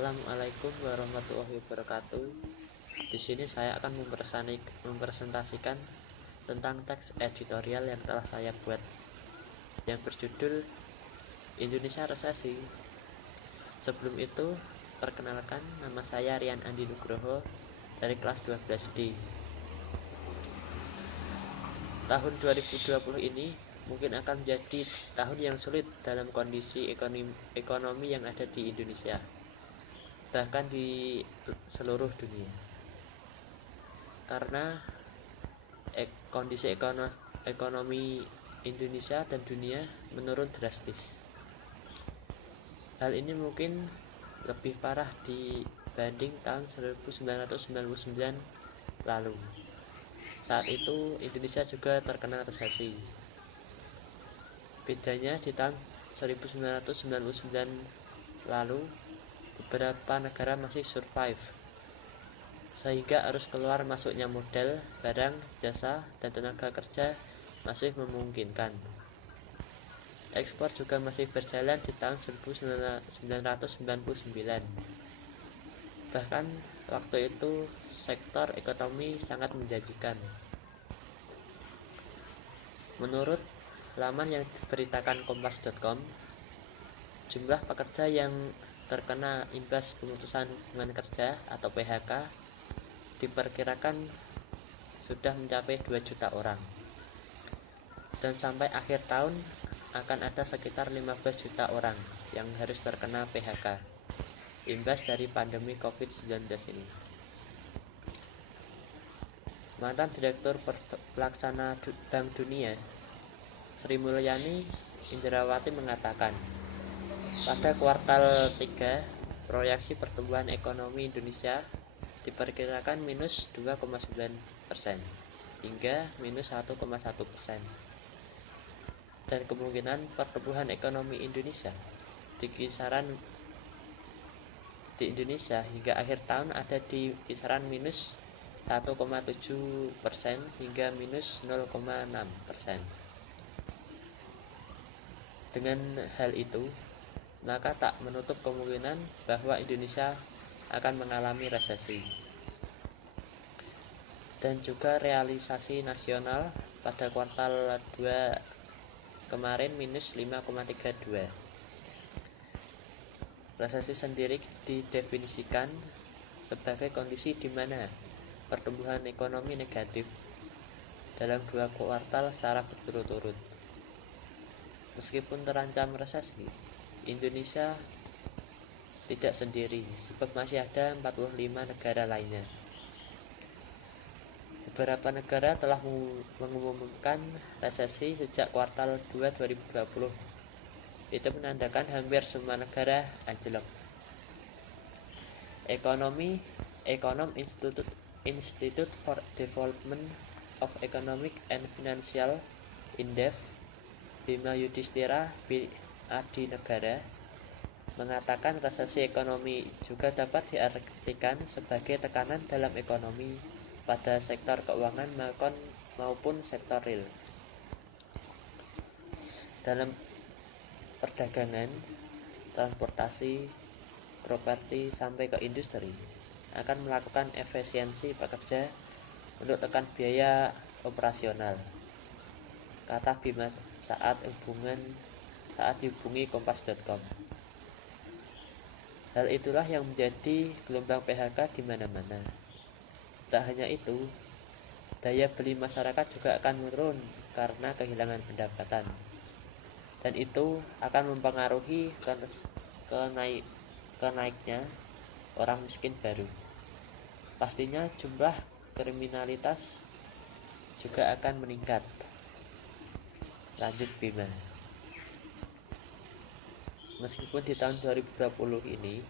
Assalamualaikum warahmatullahi wabarakatuh. Di sini saya akan mempresentasikan tentang teks editorial yang telah saya buat yang berjudul Indonesia Resesi. Sebelum itu, perkenalkan, nama saya Rian Andi Nugroho dari kelas 12D. Tahun 2020 ini mungkin akan menjadi tahun yang sulit dalam kondisi ekonomi yang ada di Indonesia, bahkan di seluruh dunia, karena kondisi ekonomi Indonesia dan dunia menurun drastis. Hal ini mungkin lebih parah dibanding tahun 1999 lalu. Saat itu Indonesia juga terkena resesi. Bedanya di tahun 1999 lalu beberapa negara masih survive, sehingga arus keluar masuknya modal, barang, jasa, dan tenaga kerja masih memungkinkan. Ekspor juga masih berjalan di tahun 1999. Bahkan waktu itu sektor ekonomi sangat menjanjikan. Menurut laman yang diberitakan kompas.com, jumlah pekerja yang terkena imbas pemutusan hubungan kerja atau PHK diperkirakan sudah mencapai 2 juta orang, dan sampai akhir tahun akan ada sekitar 15 juta orang yang harus terkena PHK imbas dari pandemi COVID-19 ini. Mantan Direktur Pelaksana Bank Dunia Sri Mulyani Indrawati mengatakan, pada kuartal 3 proyeksi pertumbuhan ekonomi Indonesia diperkirakan minus 2,9% hingga minus 1,1%, dan kemungkinan pertumbuhan ekonomi Indonesia di Indonesia hingga akhir tahun ada di kisaran minus 1,7% hingga minus 0,6%. Dengan hal itu, maka tak menutup kemungkinan bahwa Indonesia akan mengalami resesi. Dan juga realisasi nasional pada kuartal 2 kemarin minus 5,32. Resesi sendiri didefinisikan sebagai kondisi di mana pertumbuhan ekonomi negatif dalam 2 kuartal secara berturut-turut. Meskipun terancam resesi, Indonesia tidak sendiri, sebab masih ada 45 negara lainnya. Beberapa negara telah mengumumkan resesi sejak kuartal 2 2020. Itu menandakan hampir semua negara anjlok. Ekonom Institute for Development of Economic and Financial INDEF, Bima Yudhistira Adi Negara, mengatakan resesi ekonomi juga dapat diartikan sebagai tekanan dalam ekonomi pada sektor keuangan maupun sektor real. Dalam perdagangan, transportasi, properti sampai ke industri akan melakukan efisiensi pekerja untuk tekan biaya operasional, kata Bima saat dihubungi kompas.com. Hal itulah yang menjadi gelombang PHK di mana-mana. Tak hanya itu, daya beli masyarakat juga akan menurun karena kehilangan pendapatan, dan itu akan mempengaruhi kenaiknya orang miskin baru. Pastinya jumlah kriminalitas juga akan meningkat, lanjut Bima. Meskipun di tahun 2020 ini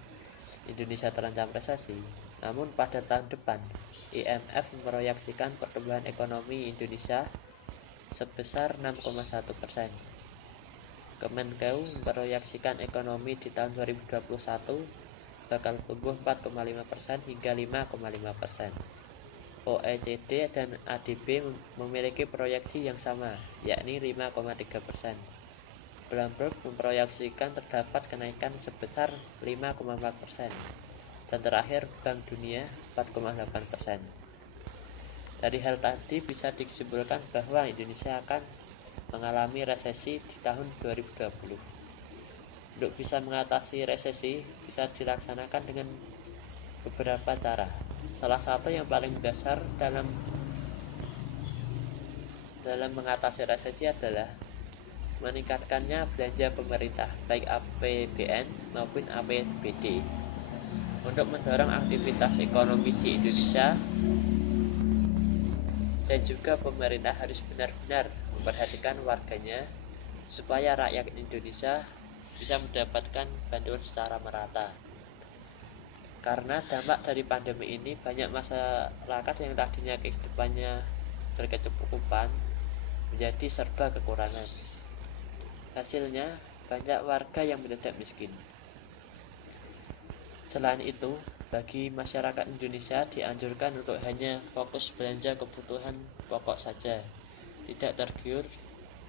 Indonesia terancam resesi, namun pada tahun depan IMF memproyeksikan pertumbuhan ekonomi Indonesia sebesar 6,1%. Kemenkeu memproyeksikan ekonomi di tahun 2021 bakal tumbuh 4,5% hingga 5,5%. OECD dan ADB memiliki proyeksi yang sama, yakni 5,3%. Bloomberg memproyeksikan terdapat kenaikan sebesar 5,4%, dan terakhir Bank Dunia 4,8%. Dari hal tadi bisa disimpulkan bahwa Indonesia akan mengalami resesi di tahun 2020. Untuk bisa mengatasi resesi bisa dilaksanakan dengan beberapa cara. Salah satu yang paling dasar dalam mengatasi resesi adalah meningkatkannya belanja pemerintah, baik APBN maupun APBD, untuk mendorong aktivitas ekonomi di Indonesia. Dan juga pemerintah harus benar-benar memperhatikan warganya supaya rakyat Indonesia bisa mendapatkan bantuan secara merata. Karena dampak dari pandemi ini, banyak masyarakat yang tadinya kehidupannya berkecukupan menjadi serba kekurangan. Hasilnya, banyak warga yang mendadak miskin. Selain itu, bagi masyarakat Indonesia dianjurkan untuk hanya fokus belanja kebutuhan pokok saja, tidak tergiur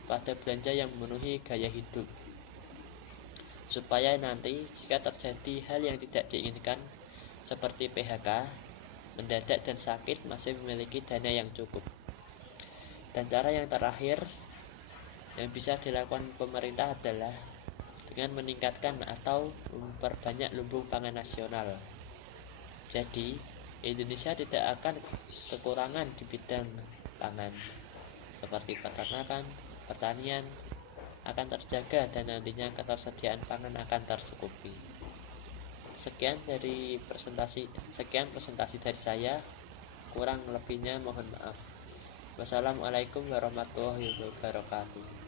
pada belanja yang memenuhi gaya hidup, supaya nanti jika terjadi hal yang tidak diinginkan seperti PHK, mendadak dan sakit masih memiliki dana yang cukup. Dan cara yang terakhir yang bisa dilakukan pemerintah adalah dengan meningkatkan atau memperbanyak lumbung pangan nasional. Jadi, Indonesia tidak akan kekurangan di bidang pangan, seperti peternakan, pertanian akan terjaga dan nantinya ketersediaan pangan akan tercukupi. Sekian presentasi dari saya, kurang lebihnya mohon maaf. Wassalamualaikum warahmatullahi wabarakatuh.